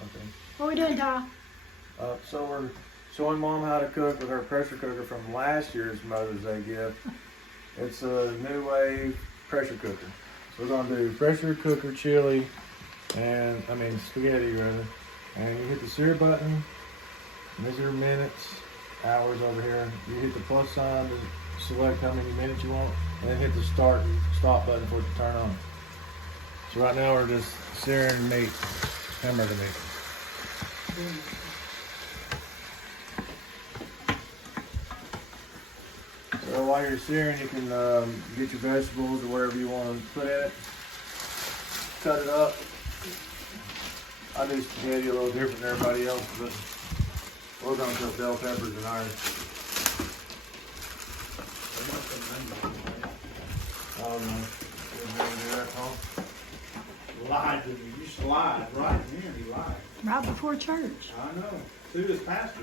Okay. What are we doing, Ty? So we're showing Mom how to cook with her pressure cooker from last year's Mother's Day gift. It's a new wave pressure cooker. So we're gonna do pressure cooker chili and spaghetti rather. And you hit the sear button, measure minutes, hours over here. You hit the plus sign to select how many minutes you want, and then hit the stop button for it to turn on. So right now we're just searing meat, hamburger meat. So while you're searing, you can get your vegetables or whatever you want to put in it. Cut it up. I do spaghetti a little different than everybody else, but we're going to put bell peppers in ours. Oh no. You're going to do that, Paul? Lied to me. You just lied right then. He lied. Right before church. I know. Sued his pastor.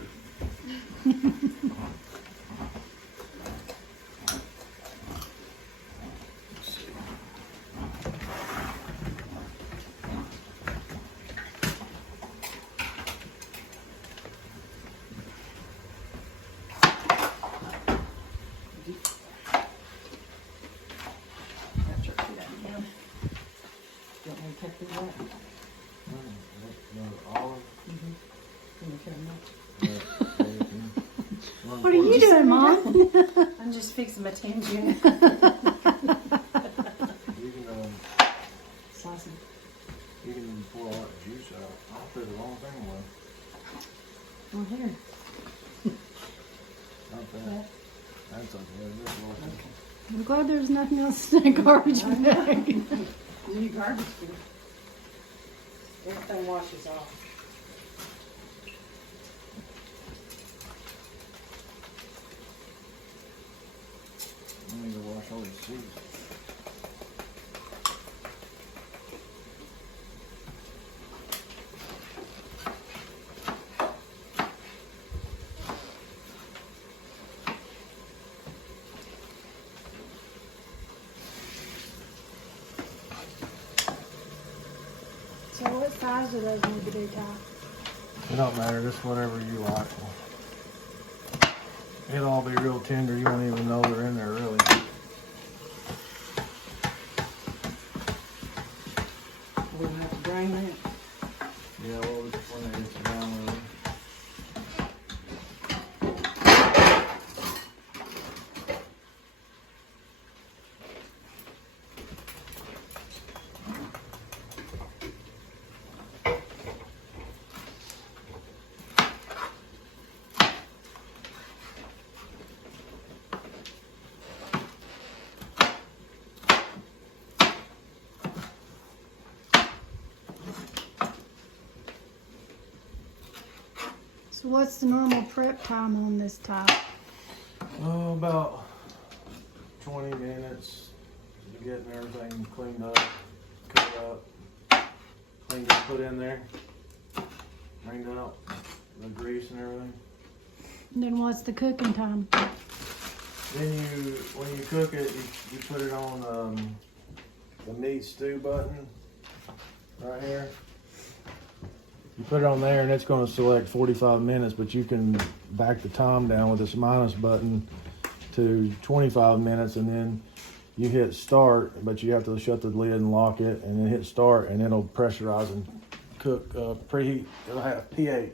What are you doing, Mom? I'm just fixing my tangerine. You can Slice it. you can pour all that juice out. I'll put the wrong thing away. Oh, here. Not that. That's okay. This is what I'm glad there's nothing else in that garbage bag. New garbage bin. Everything washes off. I need to wash all these seeds. So what size do those need to be, Ty? It don't matter, just whatever you like. It'll all be real tender, you won't even know they're in there really. We're gonna have to drain that. Yeah, well, when they get down with it. So what's the normal prep time on this Ty? Oh, about 20 minutes to getting everything cleaned up, cut up, cleaned up, put in there, drained out the grease and everything. And then what's the cooking time? Then when you cook it, you put it on the meat stew button right here. You put it on there and it's going to select 45 minutes, but you can back the time down with this minus button to 25 minutes, and then you hit start, but you have to shut the lid and lock it, and then hit start, and it'll pressurize and cook, preheat. It'll have pH.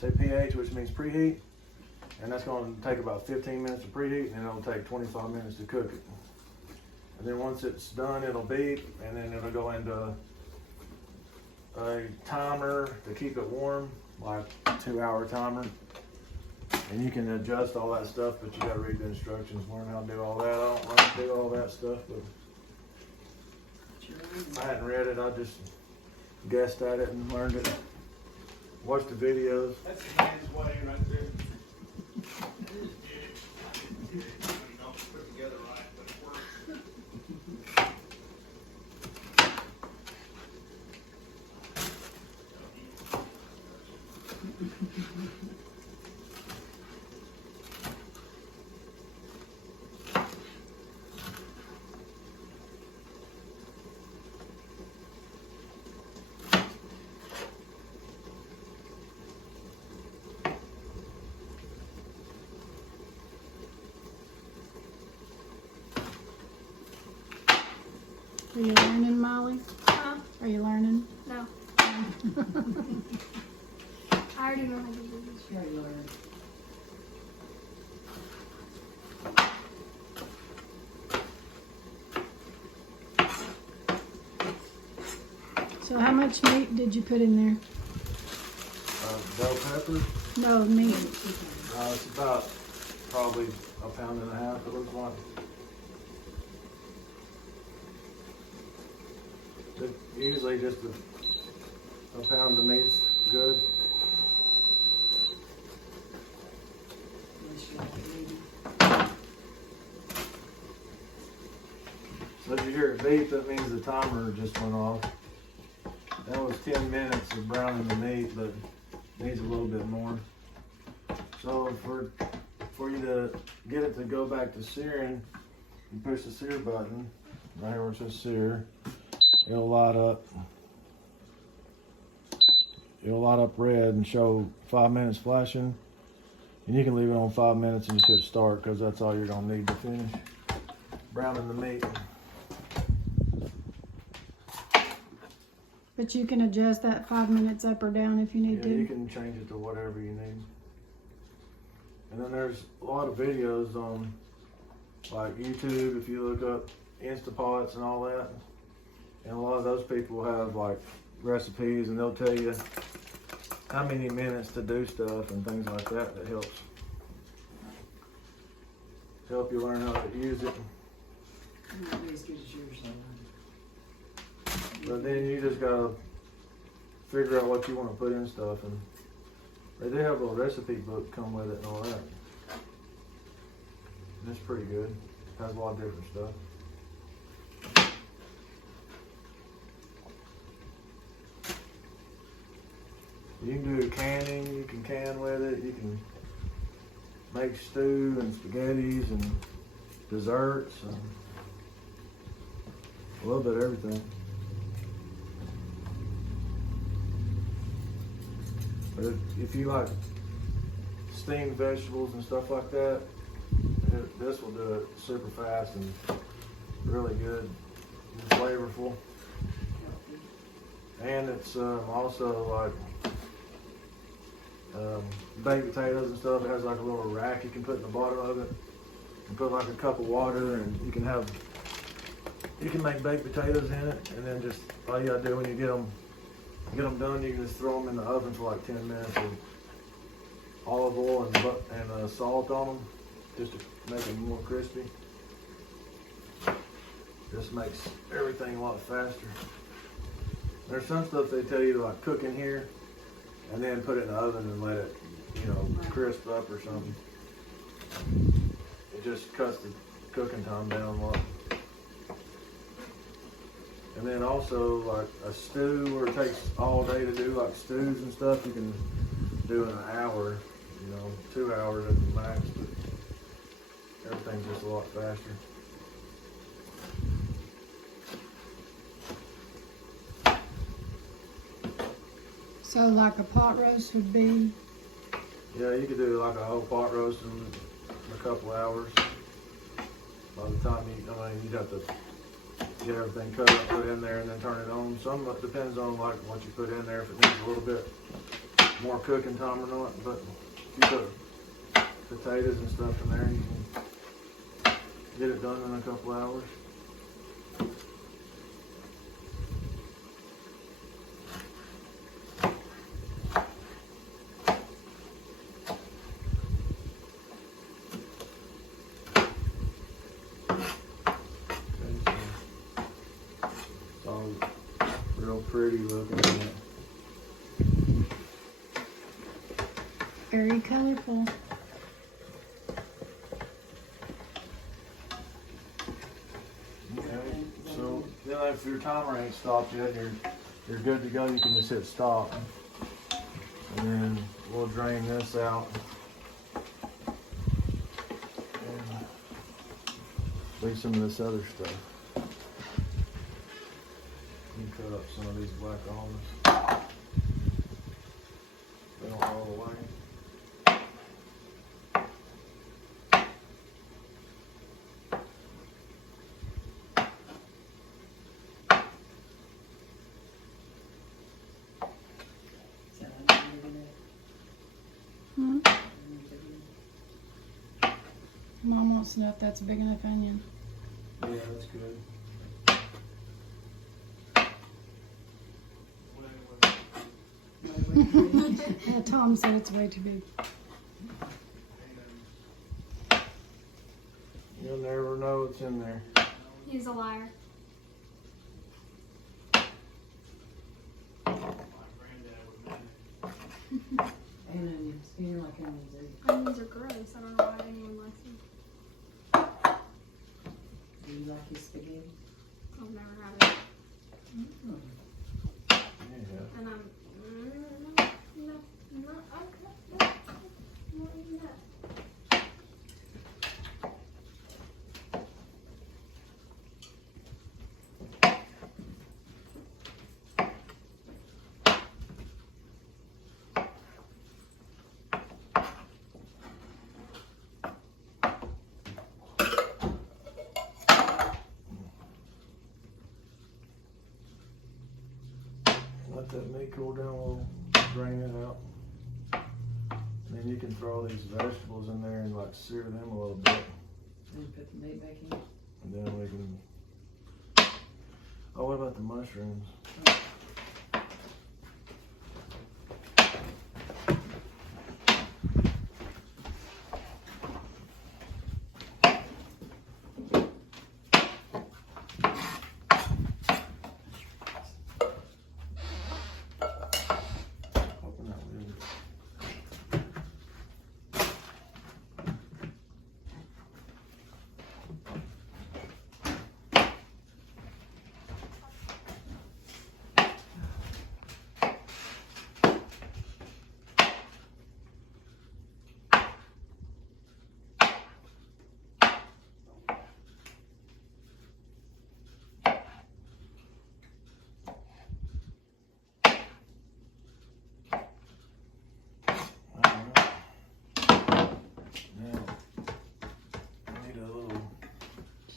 Say pH, which means preheat, and that's going to take about 15 minutes to preheat, and it'll take 25 minutes to cook it. And then once it's done, it'll beep, and then it'll go into a timer to keep it warm, like a 2-hour timer. And you can adjust all that stuff, but you gotta read the instructions, learn how to do all that. I don't know how to do all that stuff, but I hadn't read it. I just guessed at it and learned it. Watched the videos. That's the man's way right there. Don't put it together right, but it works. Are you learning, Molly? Huh? Are you learning? No. I already know how to do this. Sure you learn. So how much meat did you put in there? Bell pepper. No, meat. It's about probably a pound and a half. It looks like. Usually just a pound of meat's good. Unless you like it meaty. So if you hear it beep, that means the timer just went off. That was 10 minutes of browning the meat, but needs a little bit more. So for you to get it to go back to searing, you push the sear button right here where it says sear. It'll light up. It'll light up red and show 5 minutes flashing. And you can leave it on 5 minutes and just hit start because that's all you're gonna need to finish browning the meat. But you can adjust that 5 minutes up or down if you need Yeah, you to. can change it to whatever you need. And then there's a lot of videos on like YouTube if you look up Insta Pots and all that. And a lot of those people have like recipes and they'll tell you how many minutes to do stuff and things like that. That help you learn how to use it. Not be as good as yours though. But then you just gotta figure out what you want to put in stuff, and they do have a little recipe book come with it and all that. And it's pretty good. Has a lot of different stuff. You can do canning, you can can with it, you can make stew and spaghettis and desserts and a little bit of everything. But if you like steamed vegetables and stuff like that, this will do it super fast and really good and flavorful. And it's also like baked potatoes and stuff. It has like a little rack you can put in the bottom of it. You put like a cup of water and you can make baked potatoes in it, and then just all you gotta do when you get them done, you can just throw them in the oven for like 10 minutes with olive oil and salt on them, just to make them more crispy. Just makes everything a lot faster. There's some stuff they tell you to like cook in here and then put it in the oven and let it, crisp up or something. It just cuts the cooking time down a lot. And then also like a stew where it takes all day to do like stews and stuff, you can do in an hour, 2 hours at the max, but everything's just a lot faster. So like a pot roast would be, Yeah, you could do like a whole pot roast in a couple hours. By the time you'd have to get everything cut up, put in there, and then turn it on. Some of it depends on like what you put in there, if it needs a little bit more cooking time or not. But if you put potatoes and stuff in there, you can get it done in a couple hours. Real pretty looking. very colorful. Okay, so then if your timer ain't stopped yet, you're good to go. You can just hit stop, and then we'll drain this out and leave some of this other stuff. You can cut up some of these black olives. They don't roll away. don't know if that's a big enough onion. Yeah, that's good. Yeah, Tom said it's way too big. You'll never know what's in there. He's a liar. And onions. You don't like onions, do you? Onions are gross. I don't know why anyone likes them. Do you like your spaghetti? I've never had it. Mm. Yeah. And I'm not okay. Not eating that. Let that meat cool down a little, drain it out. And then you can throw these vegetables in there and like sear them a little bit. And put the meat back in. And then we can. Oh, what about the mushrooms? Open that lid.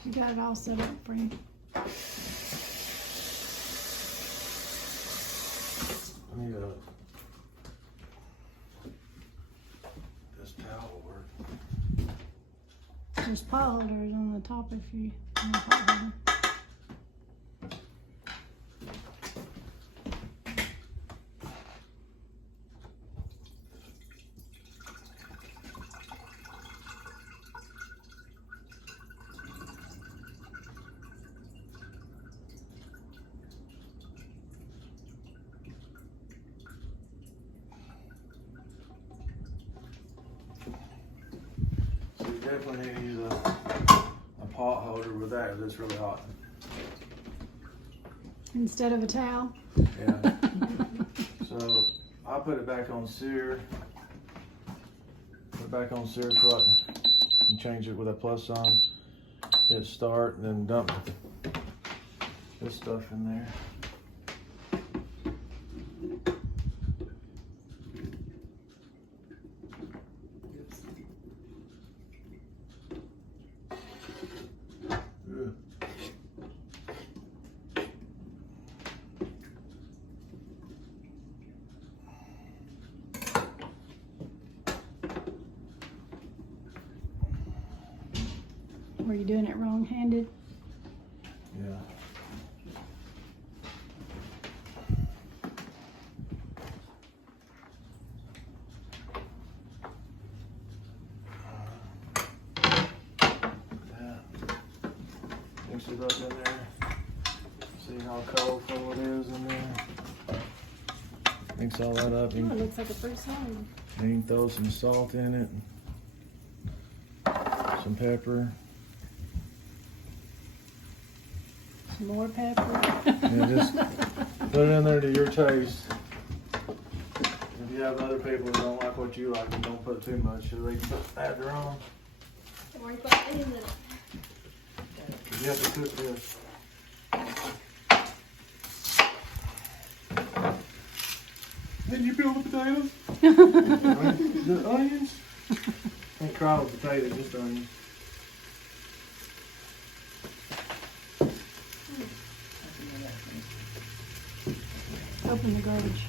You got it all set up for you. I need a. This towel will work. There's pot holders on the top if you want a pot holder. So you definitely need to use a pot holder with that because it's really hot. Instead of a towel. Yeah. So I put it back on sear. Put it back on sear foot and change it with a plus sign. Hit start and then dump this stuff in there. Oops. Ugh. Were you doing it wrong-handed? Yeah. Mix it up in there. See how colorful it is in there. Mix all that up. Oh, it looks like a fruit salad. And you can throw some salt in it. Some pepper. Some more pepper. Yeah, just put it in there to your taste. If you have other people who don't like what you like, then don't put too much so they can add their own. Don't worry about any of it. You have to cook this. Didn't you peel the potatoes? The onions? Can't cry with potatoes, just onions. Open the garbage.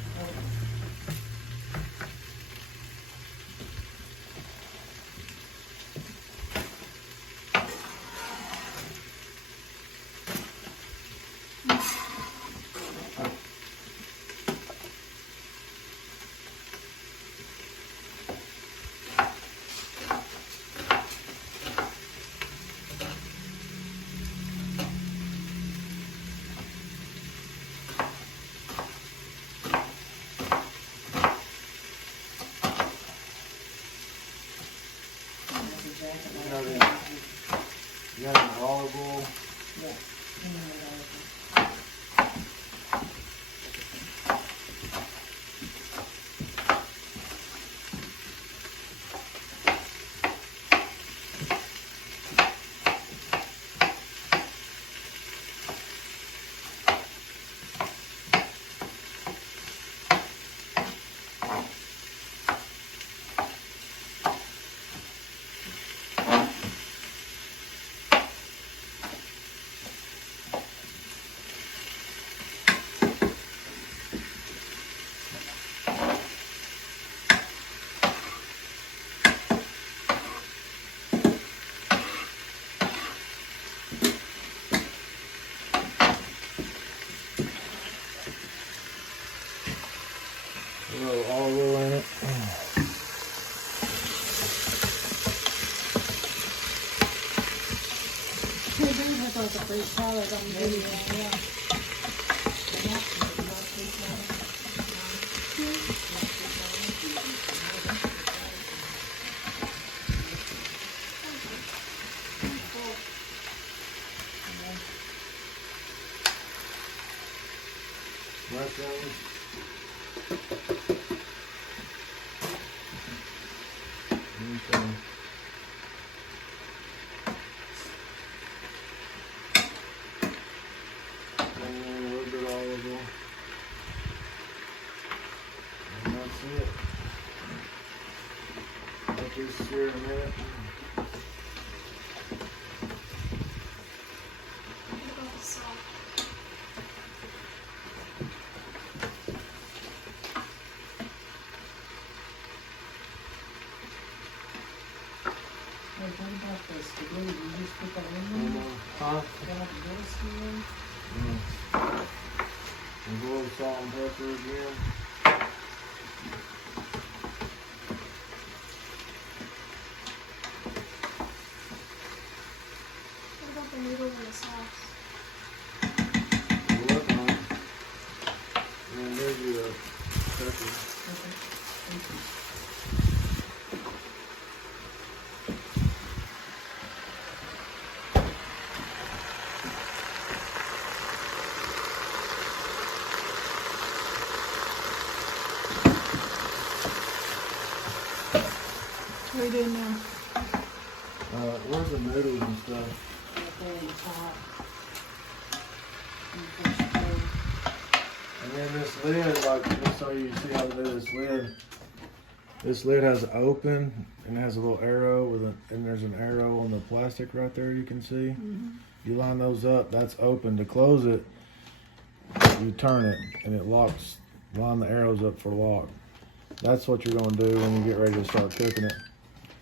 A little olive oil in it. They do have like a fruit salad on the video, yeah. Mushrooms. Okay. And then a little bit of olive oil. And that's it. Let this sear in a minute. What about the salt? Hey, what about the spaghetti? You just put that in there? Huh? Put that like a little steam? And a little salt and pepper again. What about the noodles and the sauce? We're working on it. And there's your pepper. Okay. Thank you. What are you doing now? Where's the noodles and stuff? Right there in the pot. And the first row. And then this lid, like, just so you see how to do this lid. This lid has open and it has a little arrow and there's an arrow on the plastic right there you can see. You line those up, that's open. To close it, you turn it and it locks. Line the arrows up for lock. That's what you're gonna do when you get ready to start cooking it.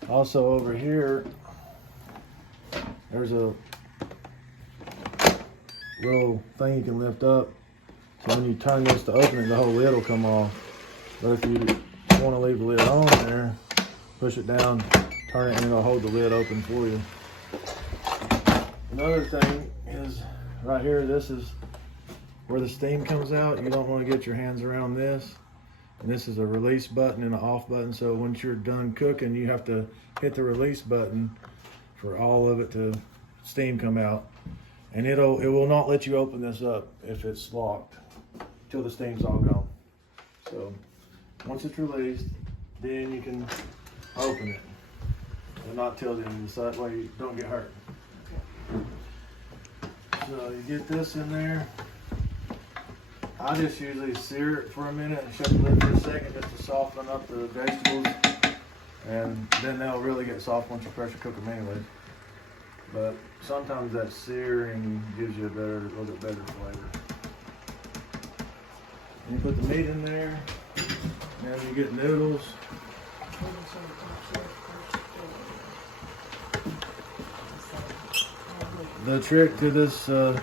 Also over here, there's a little thing you can lift up. So when you turn this to open it, the whole lid will come off. But if you want to leave the lid on there, push it down, turn it, and it'll hold the lid open for you. Another thing is right here, this is where the steam comes out. You don't want to get your hands around this. And this is a release button and an off button. So once you're done cooking, you have to hit the release button for all of it to steam come out. And it will not let you open this up if it's locked till the steam's all gone. So once it's released, then you can open it, but not till then, so that way you don't get hurt. So you get this in there. I just usually sear it for a minute and shut the lid for a second just to soften up the vegetables, and then they'll really get soft once you pressure cook them anyway. But sometimes that searing gives you a little bit better flavor. And you put the meat in there, and then you get noodles. The trick to this Right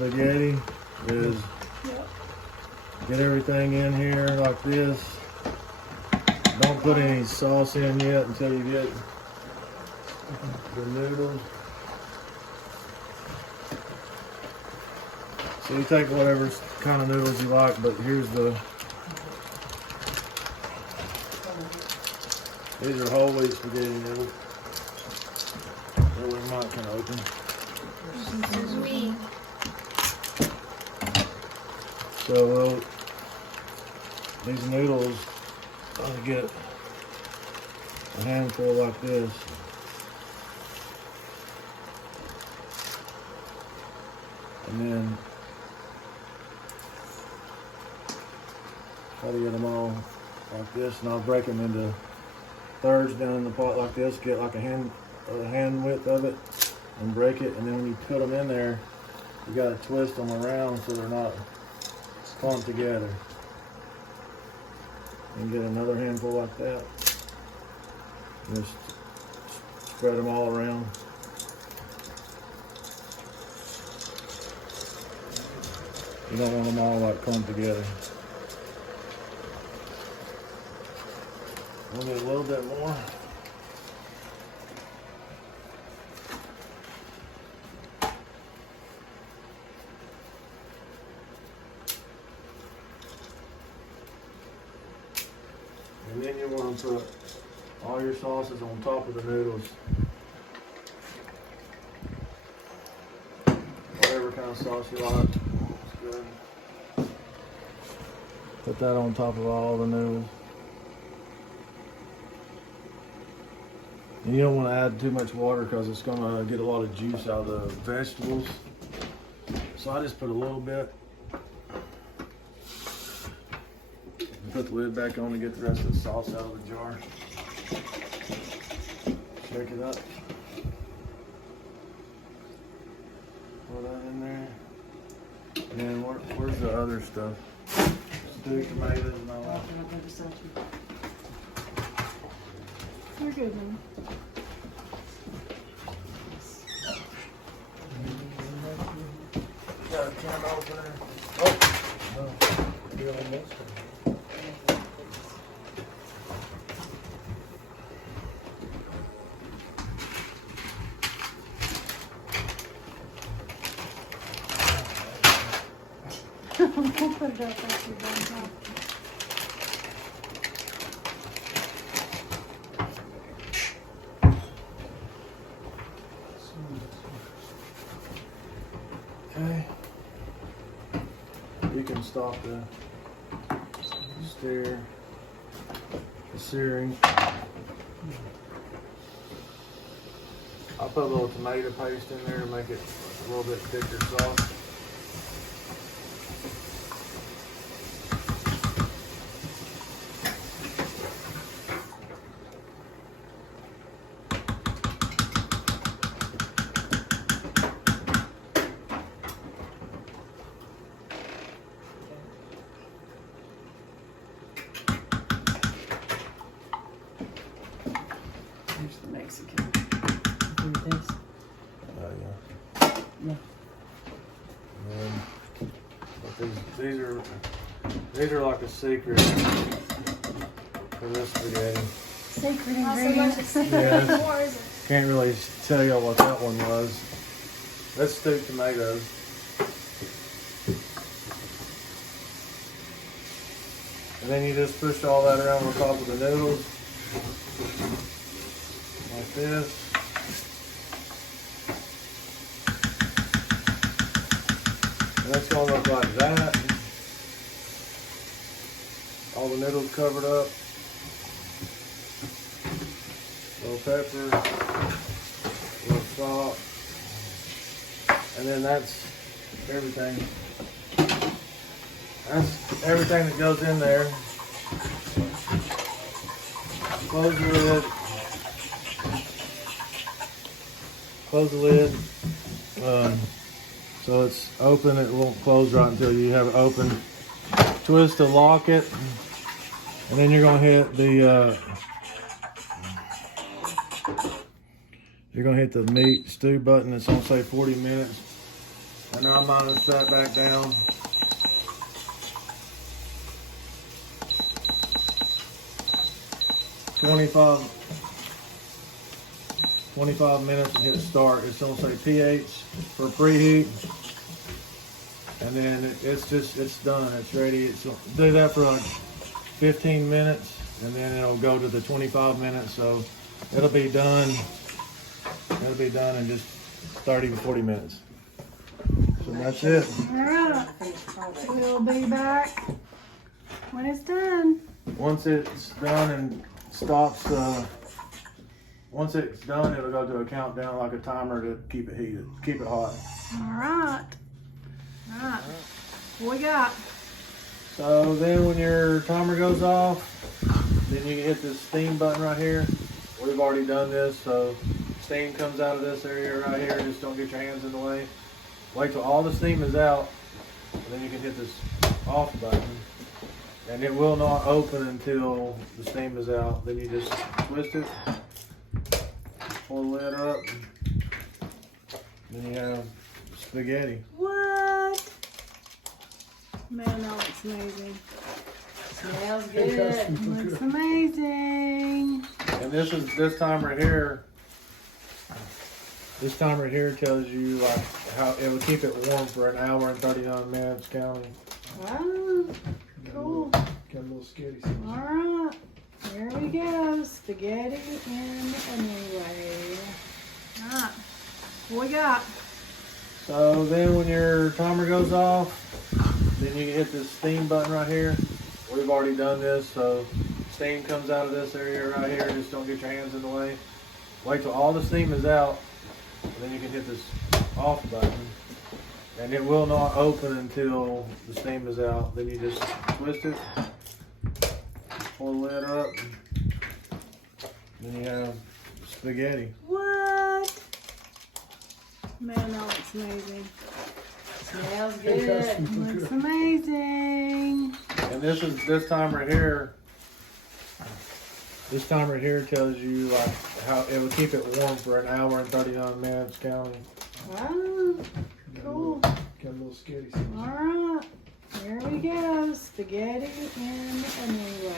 there. spaghetti is get everything in here like this. Don't put any sauce in yet until you get the noodles. So you take whatever kind of noodles you like, but here's these are whole wheat spaghetti noodles. That we might kind of open. Sweet. So these noodles, I'll get a handful like this. And then try to get them all like this, and I'll break them into thirds down in the pot like this, get like a hand width of it, and break it. And then when you put them in there, you got to twist them around so they're not clumped together. And get another handful like that. Just spread them all around. You don't want them all like clumped together. We'll need a little bit more. And then you want to put all your sauces on top of the noodles. Whatever kind of sauce you like. It's good. Put that on top of all the noodles. And you don't want to add too much water because it's going to get a lot of juice out of the vegetables. So I just put a little bit. Put the lid back on to get the rest of the sauce out of the jar. Shake it up. Pour that in there. And then where's the other stuff? Stewed tomatoes and all that. You're good, man. Got a can opener. Oh, no. You're on this one. We'll put it up after you're done talking. Okay. You can stop the searing. I'll put a little tomato paste in there to make it a little bit thicker sauce. Here's the Mexican. Do this. Yeah. Yeah. But these are like a secret for this spaghetti. Sacred Not so much ingredients. excitement Yes. anymore, is it? Can't really tell y'all what that one was. That's stewed tomatoes. And then you just push all that around on top of the noodles. Like this. And it's gonna look like that. All the noodles covered up. Little pepper, little salt, and then that's everything. That's everything that goes in there. Close the lid. Close the lid. So it's open. It won't close right until you have it open. Twist to lock it, and then you're gonna hit the. You're gonna hit the meat stew button. It's gonna say 40 minutes. And now I'm gonna set back down. Twenty-five minutes and hit start. It's gonna say pH for preheat. And then it's done. It's ready. It's do that for like 15 minutes, and then it'll go to the 25 minutes. So it'll be done. It'll be done in just 30 to 40 minutes. So that's it. All right. We'll be back when it's done. Once it's done and stops, once it's done, it'll go to a countdown like a timer to keep it heated, keep it hot. All right. All right. What we got? So then when your timer goes off, then you can hit this steam button right here. We've already done this, so steam comes out of this area right here. Just don't get your hands in the way. Wait till all the steam is out, and then you can hit this off button. And it will not open until the steam is out. Then you just twist it, pull the lid up, then you have spaghetti. What? Man, that looks amazing. Smells good. Looks amazing. And this time right here. This time right here tells you like how it will keep it warm for an hour and 39 minutes counting. Wow, cool. Got a little scary. All right, here we go. Spaghetti in anyway. All right, what we got? So then when your timer goes off, then you can hit this steam button right here. We've already done this, so steam comes out of this area right here. Just don't get your hands in the way. Wait till all the steam is out, and then you can hit this off button. And it will not open until the steam is out. Then you just twist it, pull the lid up, then you have spaghetti. What? Man, that looks amazing. Smells good. Looks amazing. And this time right here. This time right here tells you like how it will keep it warm for an hour and 39 minutes counting. Wow, cool. Got a little scary. All right, here we go. Spaghetti in anyway.